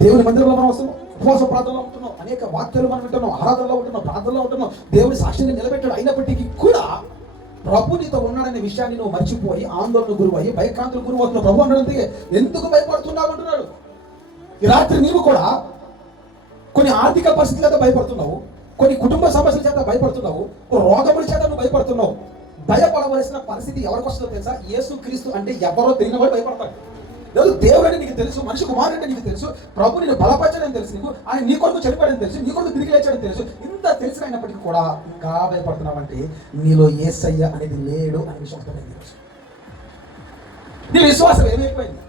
దేవుని మందిరంలో మనం వస్తున్నాం, ఉపవాస ప్రార్థనలో ఉంటున్నాం, అనేక వాక్యాలు మనం వింటున్నాం, ఆరాధనలో ఉంటున్నాం, ప్రార్థనలో ఉంటున్నాం, దేవుని సాక్షిని నిలబెట్టాడు. అయినప్పటికీ కూడా ప్రభు నీతో ఉన్నాడనే విషయాన్ని నువ్వు మర్చిపోయి ఆందోళన గురువయ్యి భయక్రాంతులు గురువవుతున్నావు. ప్రభు అన్నాడు, ఎందుకు భయపడుతున్నావు అంటున్నాడు. ఈ రాత్రి నీవు కూడా కొన్ని ఆర్థిక పరిస్థితులతో భయపడుతున్నావు, కొన్ని కుటుంబ సమస్యల చేత భయపడుతున్నావు, రోగముల చేత నువ్వు భయపడుతున్నావు. భయపడవలసిన పరిస్థితి ఎవరికి వస్తుందో తెలుసా? యేసు క్రీస్తు అంటే ఎవరో తెలియని వాడు భయపడతాడు. లేదు, దేవుడు అంటే నీకు తెలుసు, మనిషి కుమారుడు అంటే నీకు తెలుసు, ప్రభు నేను బలపరచడని తెలుసు, నీకు ఆయన నీ కొరకు చనిపోయాడని తెలుసు, నీ కొరకు తిరిగి లేచాడని తెలుసు. ఇంత తెలిసినప్పటికీ కూడా ఇంకా భయపడుతున్నావు అంటే నీలో యేసయ్య అనేది లేడు అనే విషయం తెలుసు. నీ విశ్వాసం ఏమైపోయింది?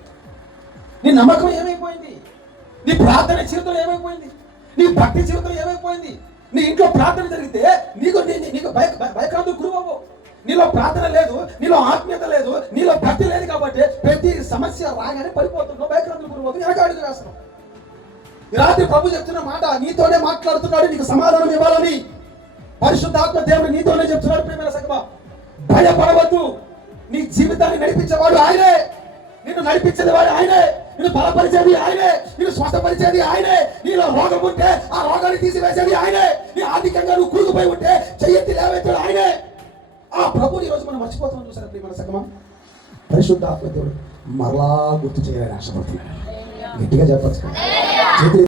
నీ నమ్మకం ఏమైపోయింది? నీ ప్రార్థన జీవితం ఏమైపోయింది? నీ భక్తి జీవితం ఏమైపోయింది? నీ ఇంట్లో ప్రార్థన జరిగితే నీకు భయక్రాంతులు గురువు. నీలో ప్రార్థన లేదు, నీలో ఆత్మీయత లేదు, నీలో భక్తి లేదు కాబట్టి ప్రతి సమస్య రాగానే పడిపోతున్నావు, భయక్రాంతులు గురువు, వెనకాడుగు వేస్తున్నావు. ఈ రాత్రి ప్రభు చెప్తున్న మాట, నీతోనే మాట్లాడుతున్నాడు, నీకు సమాధానం ఇవ్వాలని. పరిశుద్ధాత్మ దేవుడు నీతోనే చెప్తున్నాడు. ప్రియమైన సంగమా, భయపడవద్దు. నీ జీవితాన్ని నడిపించేవాడు ఆయనే, నిన్ను నడిపించేది వాడు ఆయనే, నిన్ను బలపరిచేది ఆయనే, నిన్ను స్వస్థపరిచేది ఆయనే. నీలో రోగం ఉంటే ఆ రోగాన్ని తీసివేసేది ఆయనే. నీ ఆర్థికంగా నువ్వు కూరుకుపోయి ఉంటే చెయ్యెత్తి లేవేస్తాడు ఆయనే. ఆ ప్రభుని ఈరోజు మనం మర్చిపోతున్నాం. చూసారా ప్రియమైన సంగమా? పరిశుద్ధాత్మ దేవుడు మరలా గుర్తు చేయాలని ఆశపడుతున్నాడు. గట్టిగా చెప్పచ్చు.